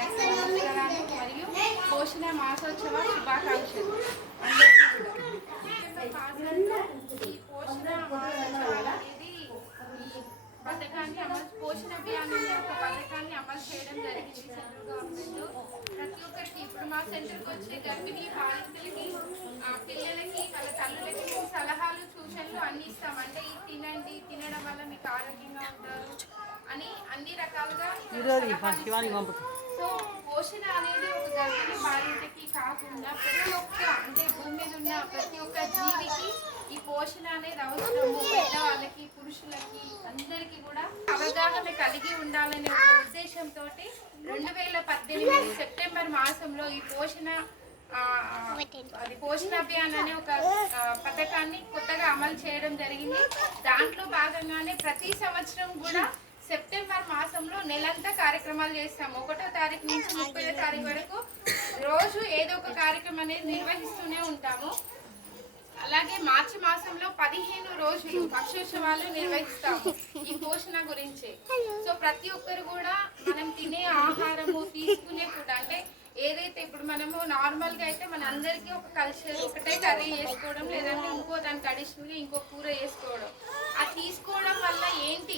యొక్క నమస్కారాలు మరియు పోషణ మాసోత్సవ శుభాకాంక్షలు అందరికీ కూడా. ఈ పోషణ మాసోత్సవాలు అనేది ఈ పథకాన్ని పోషణ అభియాన్ అనే ఒక పథకాన్ని అమలు చేయడం జరిగింది సెంట్రల్ గవర్నమెంట్. ప్రతి ఒక్కరికి ఇప్పుడు మా సెంటర్కి వచ్చే గర్భిణీ బాలింతలకి పిల్లలకి వాళ్ళ తల్లులకి మేము సలహాలు సూచనలు అన్ని ఇస్తాం. అంటే ఇది తినండి, తినడం వల్ల మీకు ఆరోగ్యంగా ఉంటారు అని అన్ని రకాలుగా. సో పోషణ అనేది ఒక గర్భిణీ బాలింతకి కాకుండా ప్రతి ఒక్క అంటే భూమి మీద ఉన్న ప్రతి ఒక్క జీవికి ఈ పోషణ అనేది అవసరము. పెద్దవాళ్ళకి, పురుషులకి అందరికీ కూడా అవగాహన కలిగి ఉండాలనే ఒక ఉద్దేశంతో 2018 సెప్టెంబర్ మాసంలో ఈ పోషణ అభియాన్ అనే ఒక పథకాన్ని కొత్తగా అమలు చేయడం జరిగింది. దాంట్లో భాగంగానే ప్రతి సంవత్సరం కూడా సెప్టెంబర్ మాసంలో నెలంతా కార్యక్రమాలు చేస్తాము. 1వ తారీఖు నుంచి 30వ తారీఖు వరకు రోజు ఏదో ఒక కార్యక్రమం అనేది నిర్వహిస్తూనే ఉంటాము. అలాగే మార్చి మాసంలో 15 రోజులు పక్షోత్సవాలు నిర్వహిస్తాము ఈ పోషణ గురించి. సో ప్రతి ఒక్కరు కూడా మనం తినే ఆహారము, తీసుకునే ఫుడ్ అంటే ఏదైతే ఇప్పుడు మనము నార్మల్గా అయితే మన అందరికీ ఒక కల్చర్ ఒకటే కర్రీ చేసుకోవడం, లేదంటే ఇంకో దానికి అడిషనల్గా ఇంకో కూర చేసుకోవడం. అది తీసుకోవడం వల్ల ఏంటి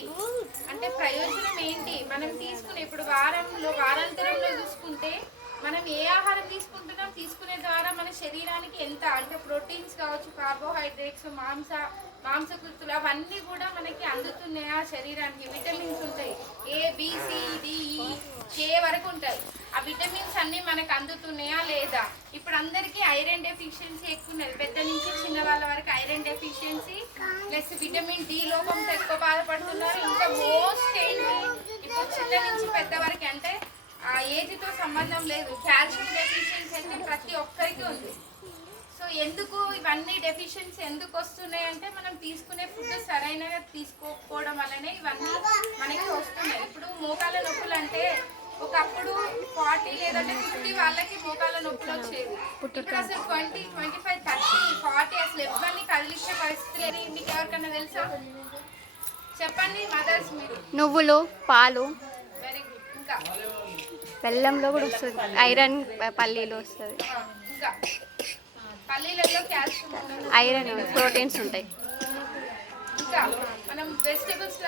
అంటే ప్రయోజనం ఏంటి? మనం తీసుకునే ఇప్పుడు వారాంతరంలో చూసుకుంటే మనం ఏ ఆహారం తీసుకుంటున్నాం, తీసుకునే ద్వారా మన శరీరానికి ఎంత అంటే ప్రోటీన్స్ కావచ్చు, కార్బోహైడ్రేట్స్, మాంసకృతులు అవన్నీ కూడా మనకి అందుతున్నాయి. ఆ శరీరానికి విటమిన్స్ ఉంటాయి, ఏ వరకు ఉంటాయి. ఆ విటమిన్స్ అన్నీ మనకు అందుతున్నాయా లేదా? ఇప్పుడు అందరికీ ఐరన్ డెఫిషియన్సీ ఎక్కువ ఉన్నది. పెద్ద నుంచి చిన్న వాళ్ళ వరకు iron deficiency plus vitamin D లోపంతో ఎక్కువ బాధపడుతున్నారు. ఇంకా మోస్ట్ ఏంటి ఇప్పుడు చిన్న నుంచి పెద్ద వరకు అంటే ఆ ఏజ్తో సంబంధం లేదు. కాల్షియం డెఫిషియన్సీ అంటే ప్రతి ఒక్కరికి ఉంది. సో ఎందుకు ఇవన్నీ డెఫిషియన్సీ ఎందుకు వస్తున్నాయి అంటే మనం తీసుకునే ఫుడ్ సరైనగా తీసుకోకపోవడం వల్లనే ఇవన్నీ మనకి వస్తున్నాయి. ఇప్పుడు మోకాళ్ళ నొప్పులు అంటే ఒకప్పుడు 40 లేదంటే 50 వాళ్ళకి మోకాళ్ళ నొప్పులు వచ్చేది. ఇప్పుడు అసలు 20, 25, 30, 40 అసలు ఎవరిని కదిలించే పరిస్థితి లేదు. మీకు ఎవరికన్నా తెలుసా? చెప్పండి మదర్స్ మీరు. నువ్వులు, పాలు, వెరీ గుడ్. ఇంకా బెల్లంలో కూడా వస్తుంది ఐరన్, పల్లీలు వస్తుంది. ఇంకా పల్లీలలో కాల్షియం, ఐరన్, ప్రోటీన్స్ ఉంటాయి. ఇంకా మనం వెజిటబుల్స్